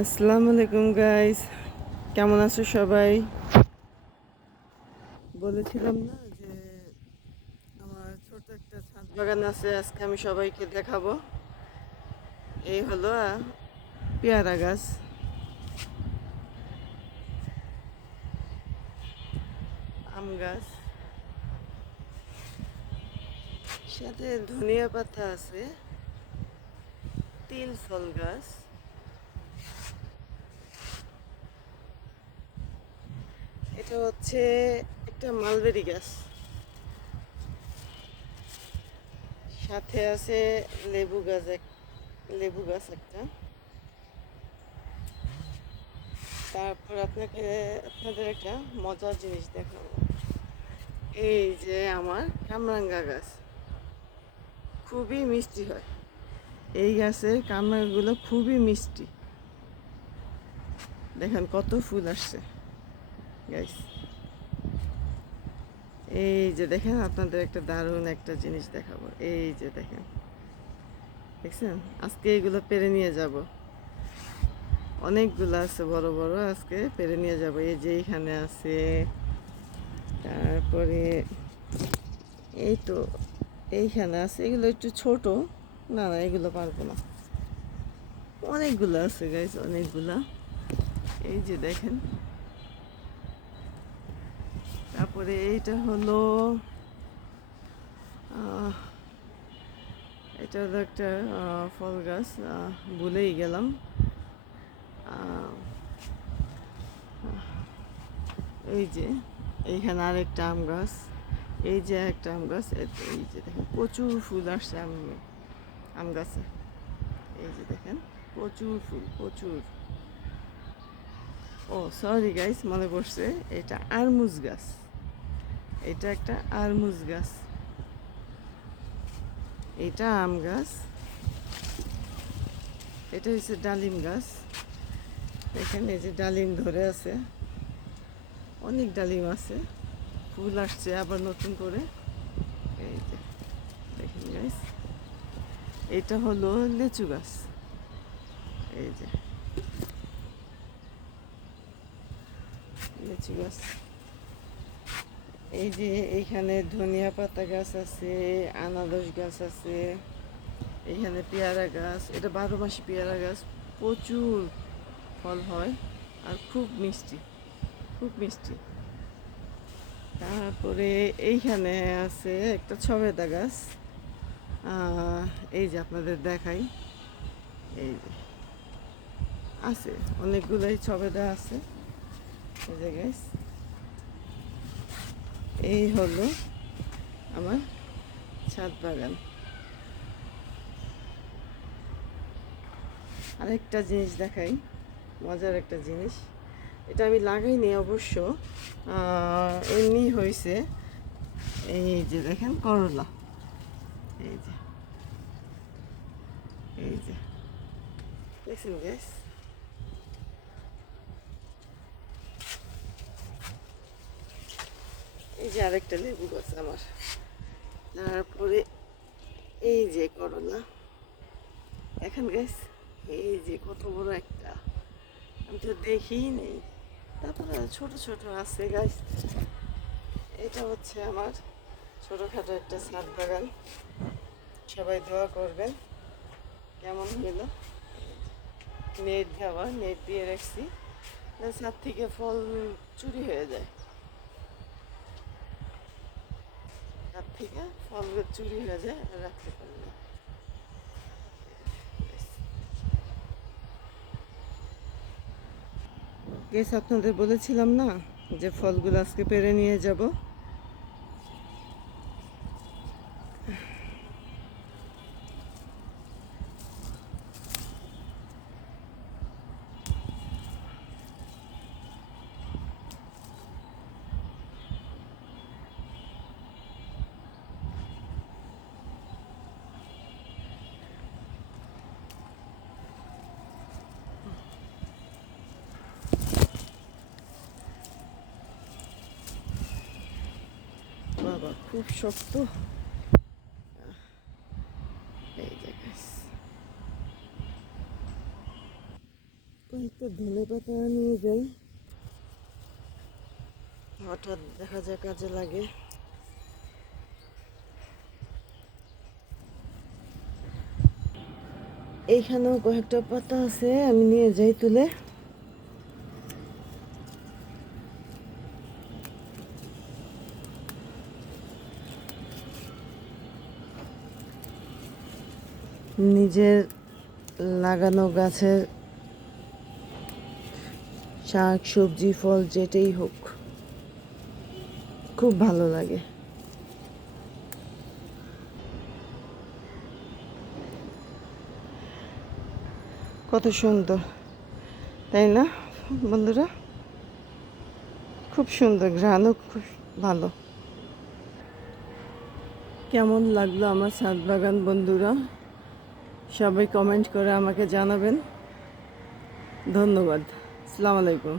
আসসালামু আলাইকুম গাইস, কেমন আছো সবাই? বলেছিলাম না যে আমার ছোট একটা ছাদ বাগান আছে, আজকে আমি সবাইকে দেখাবো। এই হলো পেয়ারা গাছ, আম গাছ, সাথে ধনিয়া পাতা আছে, তিল ফল গাছ, এটা হচ্ছে একটা মালবেরি গাছ, সাথে আছে লেবু গাছ, লেবু গাছ একটা। তারপর আপনাদের একটা মজার জিনিস দেখাবো। এই যে আমার কামরাঙ্গা গাছ, খুবই মিষ্টি হয়। এই গাছের কামরাঙ্গাগুলো খুবই মিষ্টি। দেখেন কত ফুল আসছে গাইস। এই যে দেখেন, আপনাদের একটা দারুণ একটা জিনিস দেখাবো। এই যে দেখেন, দেখছেন? আজকে এইগুলো পেরে নিয়ে যাব। অনেকগুলো আছে বড় বড়, আজকে পেরে নিয়ে যাব। এই যে এইখানে আছে, তারপরে এই তো এইখানে আছে। এগুলো একটু ছোট, না না এগুলো পারবো না। অনেকগুলো আছে গাইস, অনেকগুলা। এই যে দেখেন, তারপরে এইটা হলো এটা হলো একটা ফল গাছ, ভুলেই গেলাম। এই যে এইখানে আরেকটা আম গাছ, এই যে একটা আম গাছ, এই যে দেখেন প্রচুর ফুল আসছে আম গাছে। এই যে দেখেন প্রচুর ফুল, প্রচুর। ও সরি গাইস, মনে পড়ছে, এটা আরমুজ গাছ। এটা একটা আরমুজ গাছ। এটা আম গাছ, এটা হচ্ছে ডালিম গাছ। দেখেন এই যে ডালিম ধরে আছে, অনেক ডালিম আছে, ফুল আসছে আবার নতুন করে। এই যে দেখেন গাইস, এটা হলো লিচু গাছ। এই যে লিচু গাছ। এই যে এইখানে ধনিয়া পাতা গাছ আছে, আনারস গাছ আছে, এইখানে পেয়ারা গাছ। এটা 12 মাসি পেয়ারা গাছ, প্রচুর ফল হয় আর খুব মিষ্টি, খুব মিষ্টি। তারপরে এইখানে আছে একটা ছবেদা গাছ। এই যে আপনাদের দেখাই, এই যে আছে অনেকগুলোই ছবেদা আছে। এই যে গাছ, এই হলো আমার ছাদ বাগান। আরেকটা জিনিস দেখাই, মজার একটা জিনিস। এটা আমি লাগাইনি অবশ্য, এমনি হয়েছে। এই যে দেখেন করলা, এই যে, এই যে দেখছেন গ্যাস। এই যে আরেকটা লেবু গাছ আমার। তারপরে এই যে করলা, এখন গ্যাস, এই যে কত বড় একটা, আমি তো দেখিই নেই। তারপরে ছোট ছোট আছে গাছ। এটা হচ্ছে আমার ছোটোখাটো একটা ছাদ বাগান। সবাই দোয়া করবেন। কেমন হলো, নেট দেওয়া, নেট দিয়ে রাখছি, ছাদ থেকে ফল চুরি হয়ে যায়। ছাদ থেকে ফল চুরি হয়ে যায়, রাখতে পারি না। গেছ আপনাদের বলেছিলাম না যে ফলগুলো আজকে পেরে নিয়ে যাব। বাবা খুব শক্ত। এই যে গাছ, কয়েকটা ধনে পাতা নিয়ে যাই, হঠাৎ দেখা যায় কাজে লাগে। এইখানেও কয়েকটা পাতা আছে, আমি নিয়ে যাই তুলে। নিজের লাগানো গাছের শাক সবজি ফল যেটাই হোক খুব ভালো লাগে। কত সুন্দর, তাই না বন্ধুরা? খুব সুন্দর, ঘ্রাণও খুব ভালো। কেমন লাগলো আমার ছাদ বাগান বন্ধুরা? সবাই কমেন্ট করে আমাকে জানাবেন। ধন্যবাদ। আসসালামু আলাইকুম।